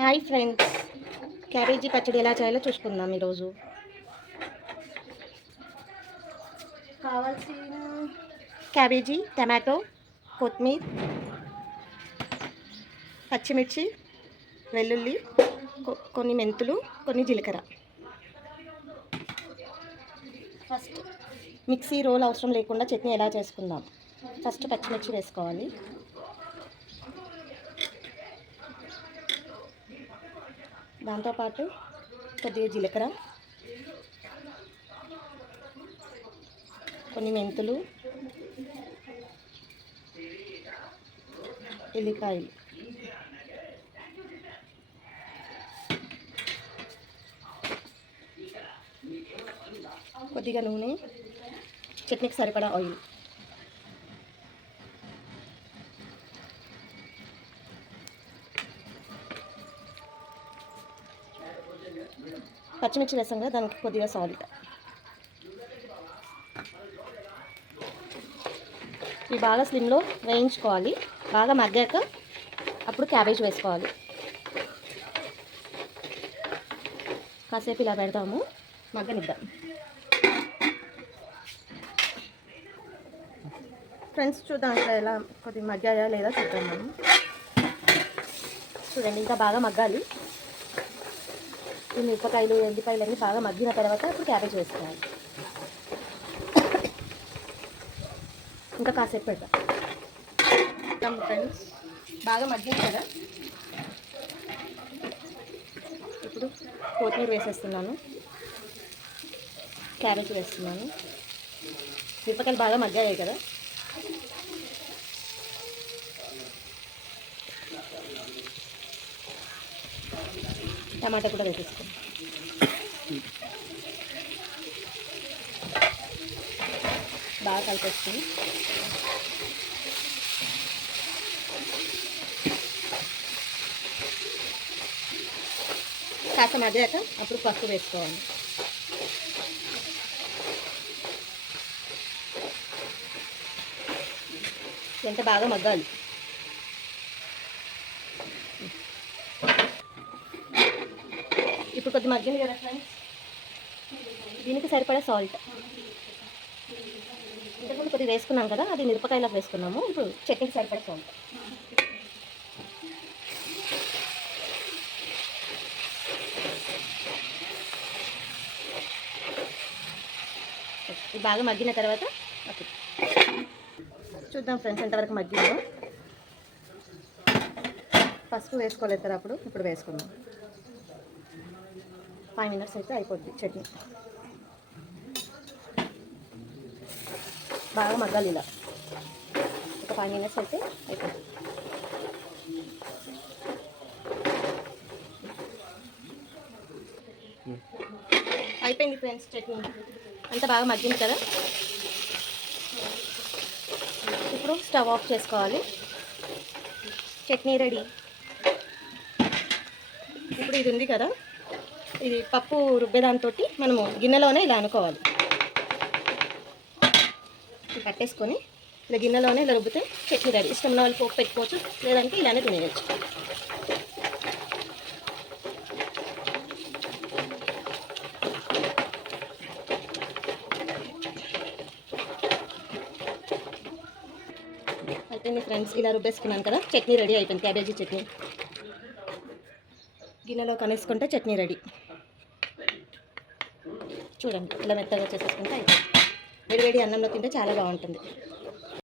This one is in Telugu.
హాయ్ ఫ్రెండ్స్, క్యాబేజీ పచ్చడి ఎలా చేయాలో చూసుకుందాం. ఈరోజు కావాల్సిన క్యాబేజీ, టమాటో, కొత్తిమీర, పచ్చిమిర్చి, వెల్లుల్లి, కొన్ని మెంతులు, కొన్ని జీలకర్ర. ఫస్ట్ మిక్సీ రోల్ అవసరం లేకుండా చట్నీ ఎలా చేసుకుందాం. ఫస్ట్ పచ్చిమిర్చి వేసుకోవాలి. దాంతోపాటు కొద్దిగా జీలకర్ర, కొన్ని మెంతులు, ఎల్లిపాయలు, కొద్దిగా నూనె, చట్నీకి సరిపడా ఆయిల్. పచ్చిమిర్చి వేసాం కదా, దానికి కొద్దిగా సాల్ట్. ఇవి బాగా స్లిమ్లో వేయించుకోవాలి. బాగా మగ్గాక అప్పుడు క్యాబేజ్ వేసుకోవాలి. కాసేపు ఇలా పెడతాము, మగ్గనిద్దాం. ఫ్రెండ్స్ చూద్దాం ఇక్కడ ఎలా కొద్దిగా మగ్గాయా లేదా చూద్దాం మనం. చూడండి, ఇంకా బాగా మగ్గాలి. ఈ మిరపకాయలు, ఎల్లిపాయలు అన్నీ బాగా మగ్గిన తర్వాత ఇప్పుడు క్యాబేజ్ వేసుకోవాలి. ఇంకా కాసేపు పెడతాం. ఫ్రెండ్స్ బాగా మగ్గింది కదా, ఇప్పుడు కొత్తిమీర వేసేస్తున్నాను, క్యాబేజ్ వేస్తున్నాను. మిరపకాయలు బాగా మగ్గాయి కదా, టమాటా కూడా వేసేస్తాం. బాగా కలిపేసుకుని కాస్త మగ్గాక అప్పుడు పసుపు వేసుకోవాలి. ఎంత బాగా మగ్గాలి. ఇప్పుడు కొద్ది మగ్గింది కదా ఫ్రెండ్స్, దీనికి సరిపడే సాల్ట్. ఇంతకుముందు కొద్దిగా వేసుకున్నాం కదా, అది మిరపకాయలకు వేసుకున్నాము. ఇప్పుడు చట్నీకి సరిపడే సాల్ట్. బాగా మగ్గిన తర్వాత చూద్దాం ఫ్రెండ్స్ ఎంతవరకు మగ్గిందో. పసుపు వేసుకోలేదు కదా అప్పుడు, ఇప్పుడు వేసుకుందాం. 5 minutes అయితే అయిపోద్ది చట్నీ. బాగా మగ్గాలి ఇలా. ఒక 5 minutes అయితే అయిపోద్ది. అయిపోయింది ఫ్రెండ్స్ చట్నీ. అంత బాగా మగ్గింది కదా, ఇప్పుడు స్టవ్ ఆఫ్ చేసుకోవాలి. చట్నీ రెడీ. ఇప్పుడు ఇది ఉంది కదా, ఇది పప్పు రుబ్బేదాంతో మనము గిన్నెలోనే ఇలా అనుకోవాలి. కట్టేసుకొని ఇలా గిన్నెలోనే ఇలా రుబ్బితే చట్నీ రెడీ. ఇష్టం ఉన్న వాళ్ళు పోపు పెట్టుకోవచ్చు, లేదంటే ఇలానే తినేయచ్చు. అయిపోయింది ఫ్రెండ్స్, ఇలా రుబ్బేసుకున్నాను కదా, చట్నీ రెడీ అయిపోయింది. క్యాబేజీ చట్నీ గిన్నెలో కనేసుకుంటే చట్నీ రెడీ. చూడండి ఇలా మెత్తగా చేసేసుకుంటే అయిపోయింది. వేడి వేడి అన్నంలో తింటే చాలా బాగుంటుంది.